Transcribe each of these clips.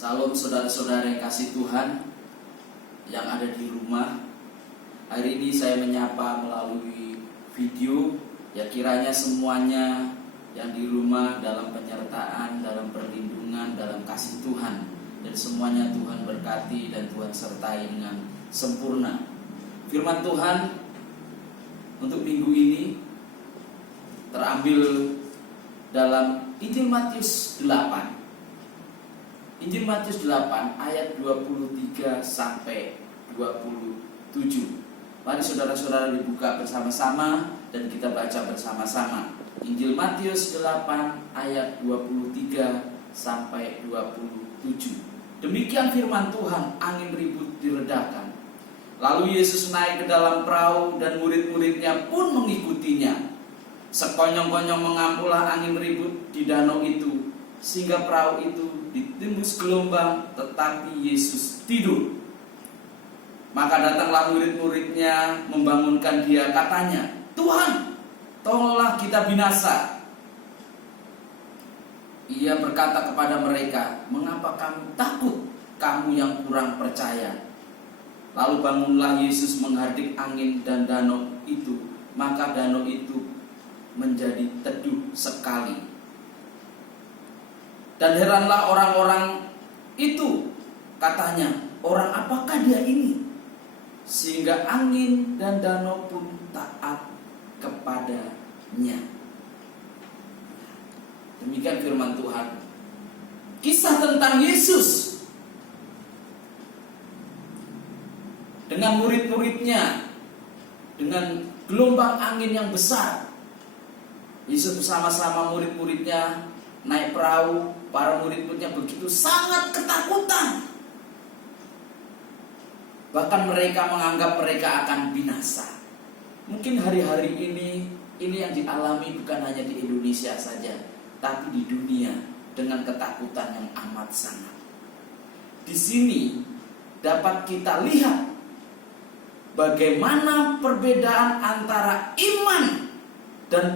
Salam saudara-saudara yang kasih Tuhan yang ada di rumah. Hari ini saya menyapa melalui video. Ya, kiranya semuanya yang di rumah dalam penyertaan, dalam perlindungan, dalam kasih Tuhan, dan semuanya Tuhan berkati dan Tuhan sertai dengan sempurna. Firman Tuhan untuk minggu ini terambil dalam Injil Matius 8. Injil Matius 8 ayat 23 sampai 27. Mari saudara-saudara dibuka bersama-sama dan kita baca bersama-sama. Injil Matius 8 ayat 23 sampai 27. Demikian firman Tuhan, angin ribut diredakan. Lalu Yesus naik ke dalam perahu dan murid-muridnya pun mengikutinya. Sekonyong-konyong mengampulah angin ribut di danau itu, sehingga perahu itu ditimbus gelombang, tetapi Yesus tidur. Maka datanglah murid-muridnya membangunkan dia, katanya, "Tuhan, tolonglah kita binasa." Ia berkata kepada mereka, "Mengapa kamu takut, kamu yang kurang percaya?" Lalu bangunlah Yesus menghardik angin dan danau itu, maka danau itu menjadi teduh sekali. Dan heranlah orang-orang itu, katanya, "Orang apakah dia ini? Sehingga angin dan danau pun taat kepadanya." Demikian firman Tuhan. Kisah tentang Yesus dengan murid-muridnya, dengan gelombang angin yang besar. Yesus bersama-sama murid-muridnya naik perahu. Para murid-muridnya begitu sangat ketakutan. Bahkan mereka menganggap mereka akan binasa. Mungkin hari-hari ini yang dialami bukan hanya di Indonesia saja, tapi di dunia dengan ketakutan yang amat sangat. Di sini dapat kita lihat bagaimana perbedaan antara iman dan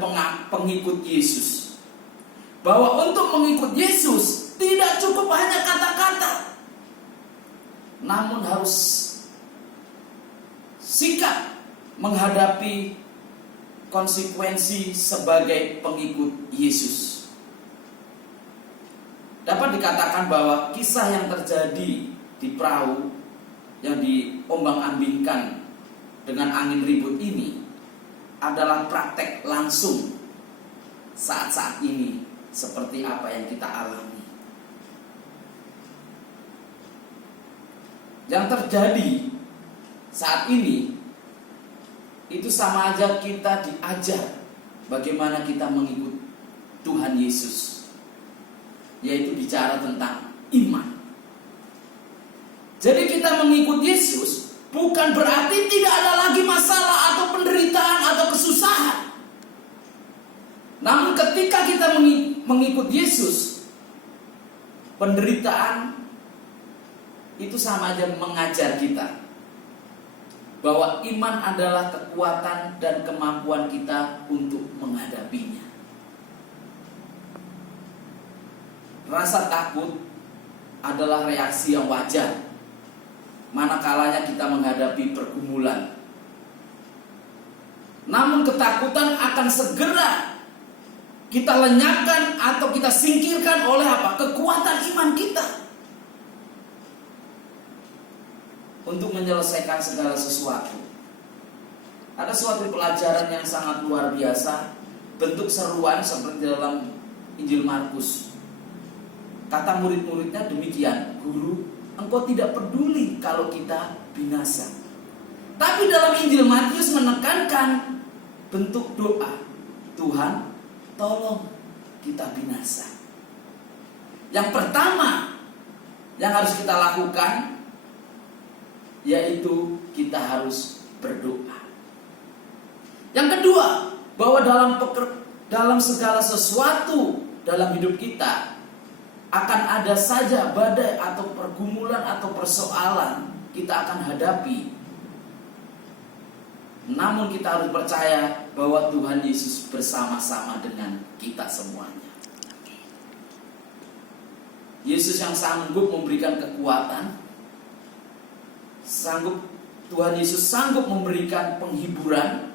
pengikut Yesus. Bahwa untuk mengikut Yesus tidak cukup hanya kata-kata, namun harus sikap menghadapi konsekuensi sebagai pengikut Yesus. Dapat dikatakan bahwa kisah yang terjadi di perahu yang diombang-ambingkan dengan angin ribut ini adalah praktek langsung saat-saat ini, seperti apa yang kita alami. Yang terjadi saat ini itu sama aja kita diajar bagaimana kita mengikut Tuhan Yesus, yaitu bicara tentang iman. Jadi kita mengikut Yesus bukan berarti tidak ada lagi masalah atau penderitaan atau kesusahan. Namun ketika kita mengikut Yesus, penderitaan itu sama aja mengajar kita bahwa iman adalah kekuatan dan kemampuan kita untuk menghadapinya. Rasa takut adalah reaksi yang wajar manakalanya kita menghadapi pergumulan. Namun ketakutan akan segera kita lenyapkan atau kita singkirkan oleh apa? Kekuatan iman kita untuk menyelesaikan segala sesuatu. Ada suatu pelajaran yang sangat luar biasa, bentuk seruan seperti dalam Injil Markus. Kata murid-muridnya demikian, "Guru, engkau tidak peduli kalau kita binasa." Tapi dalam Injil Matius menekankan bentuk doa, "Tuhan, tolong kita binasa." Yang pertama yang harus kita lakukan yaitu kita harus berdoa. Yang kedua, bahwa dalam segala sesuatu dalam hidup kita akan ada saja badai atau pergumulan atau persoalan kita akan hadapi. Namun kita harus percaya bahwa Tuhan Yesus bersama-sama dengan kita semuanya. Yesus yang sanggup memberikan kekuatan, Tuhan Yesus sanggup memberikan penghiburan,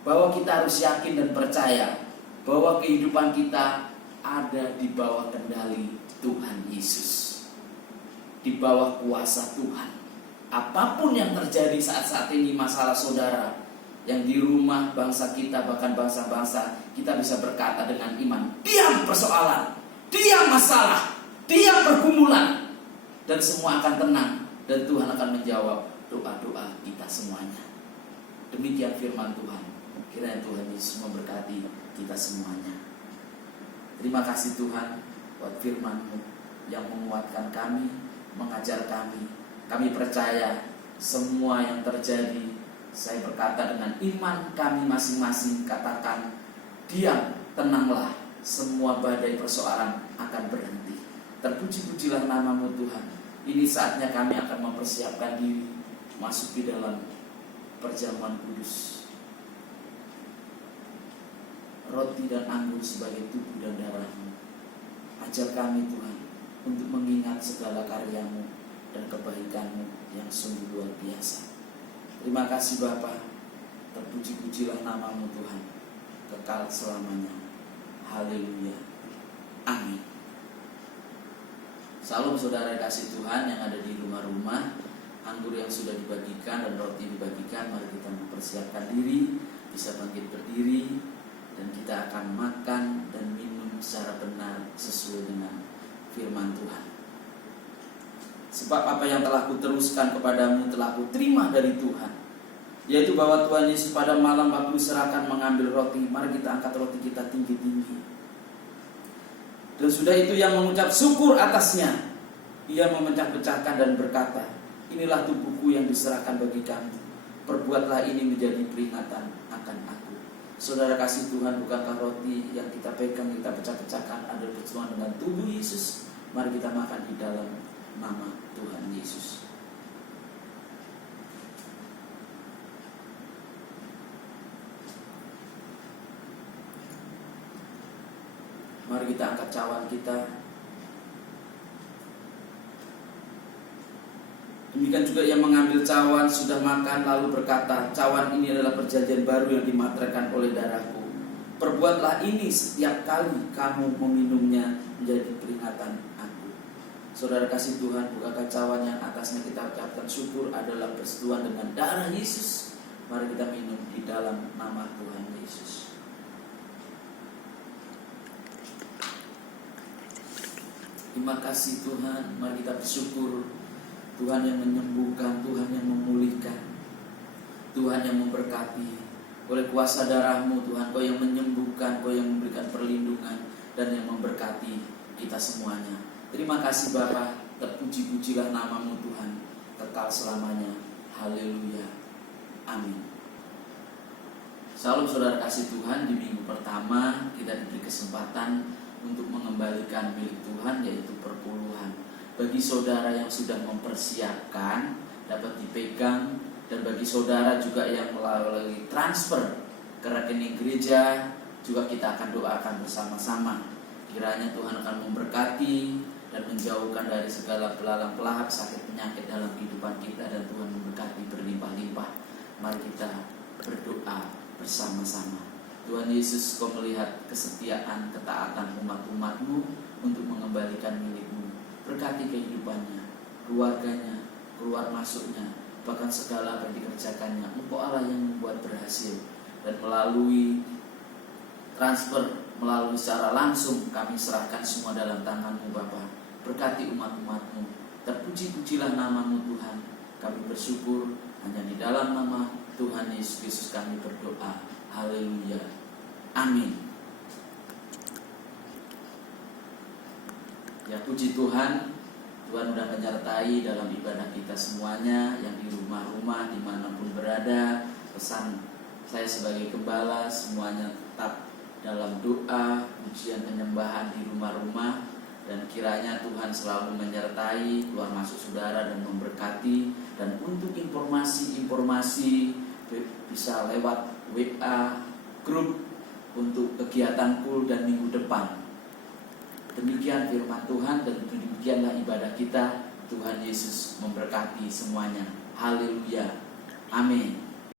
bahwa kita harus yakin dan percaya bahwa kehidupan kita ada di bawah kendali Tuhan Yesus, di bawah kuasa Tuhan. Apapun yang terjadi saat-saat ini, masalah saudara yang di rumah, bangsa kita, bahkan bangsa-bangsa, kita bisa berkata dengan iman, diam persoalan, diam masalah, diam pergumulan, dan semua akan tenang, dan Tuhan akan menjawab doa-doa kita semuanya. Demikian firman Tuhan. Kiranya Tuhan Yesus memberkati kita semuanya. Terima kasih Tuhan buat firman-Mu yang menguatkan kami, mengajar kami. Kami percaya semua yang terjadi, saya berkata dengan iman kami masing-masing, katakan, diam, tenanglah, semua badai persoalan akan berhenti. Terpuji-pujilah nama-Mu Tuhan. Ini saatnya kami akan mempersiapkan diri masuk di dalam perjamuan kudus. Roti dan anggur sebagai tubuh dan darah-Mu. Ajar kami Tuhan untuk mengingat segala karya-Mu dan kebaikan-Mu yang sungguh luar biasa. Terima kasih Bapa. Terpuji-pujilah nama-Mu Tuhan, kekal selamanya. Haleluya. Amin. Salam saudara kasih Tuhan yang ada di rumah-rumah. Anggur yang sudah dibagikan dan roti dibagikan, mari kita mempersiapkan diri, bisa bangkit berdiri, dan kita akan makan dan minum secara benar sesuai dengan firman Tuhan. Sebab apa yang telah kuteruskan kepadamu telah kuterima dari Tuhan, yaitu bahwa Tuhan Yesus pada malam waktu diserahkan mengambil roti. Mari kita angkat roti kita tinggi-tinggi. Dan sudah itu yang mengucap syukur atasnya, ia memecah-pecahkan dan berkata, inilah tubuhku yang diserahkan bagi kamu. Perbuatlah ini menjadi peringatan akan aku. Saudara kasih Tuhan, bukankah roti yang kita pegang, kita pecah-pecahkan adalah berjumpa dengan tubuh Yesus? Mari kita makan di dalam nama Tuhan Yesus. Mari kita angkat cawan kita. Demikian juga yang mengambil cawan sudah makan lalu berkata, cawan ini adalah perjanjian baru yang dimateraikan oleh darahku. Perbuatlah ini setiap kali kamu meminumnya menjadi peringatan aku. Saudara kasih Tuhan, bukankah cawan yang atasnya kita ucapkan syukur adalah persetujuan dengan darah Yesus? Mari kita minum di dalam nama Tuhan Yesus. Terima kasih Tuhan, mari kita bersyukur. Tuhan yang menyembuhkan, Tuhan yang memulihkan, Tuhan yang memberkati. Oleh kuasa darah-Mu Tuhan, Kau yang menyembuhkan, Kau yang memberikan perlindungan, dan yang memberkati kita semuanya. Terima kasih Bapa, terpuji-pujilah nama-Mu Tuhan, kekal selamanya. Haleluya. Amin. Salam saudara kasih Tuhan, di minggu pertama kita diberi kesempatan untuk mengembalikan milik Tuhan, yaitu perpuluhan. Bagi saudara yang sudah mempersiapkan dapat dipegang, dan bagi saudara juga yang melalui transfer ke rekening gereja juga kita akan doakan bersama-sama. Kiranya Tuhan akan memberkati dan menjauhkan dari segala belalang pelahap sakit penyakit dalam kehidupan kita, dan Tuhan memberkati berlimpah-limpah. Mari kita berdoa bersama-sama. Tuhan Yesus, Kau melihat kesetiaan, ketaatan umat-umat-Mu untuk mengembalikan milik-Mu. Berkati kehidupannya, keluarganya, keluar masuknya, bahkan segala apa yang dikerjakannya. Engkau Allah yang membuat berhasil. Dan melalui transfer, melalui secara langsung, kami serahkan semua dalam tangan-Mu Bapa. Berkati umat-umat-Mu. Terpuji-pujilah nama-Mu Tuhan. Kami bersyukur hanya di dalam nama Tuhan Yesus Kristus kami berdoa. Haleluya. Amin. Ya, puji Tuhan, Tuhan sudah menyertai dalam ibadah kita semuanya, yang di rumah-rumah dimanapun berada. Pesan saya sebagai gembala, semuanya tetap dalam doa, pujian, penyembahan di rumah-rumah, dan kiranya Tuhan selalu menyertai keluar masuk saudara dan memberkati. Dan untuk informasi-informasi bisa lewat WA grup untuk kegiatan kul dan minggu depan. Demikian firman Tuhan dan demikianlah ibadah kita. Tuhan Yesus memberkati semuanya. Haleluya. Amin.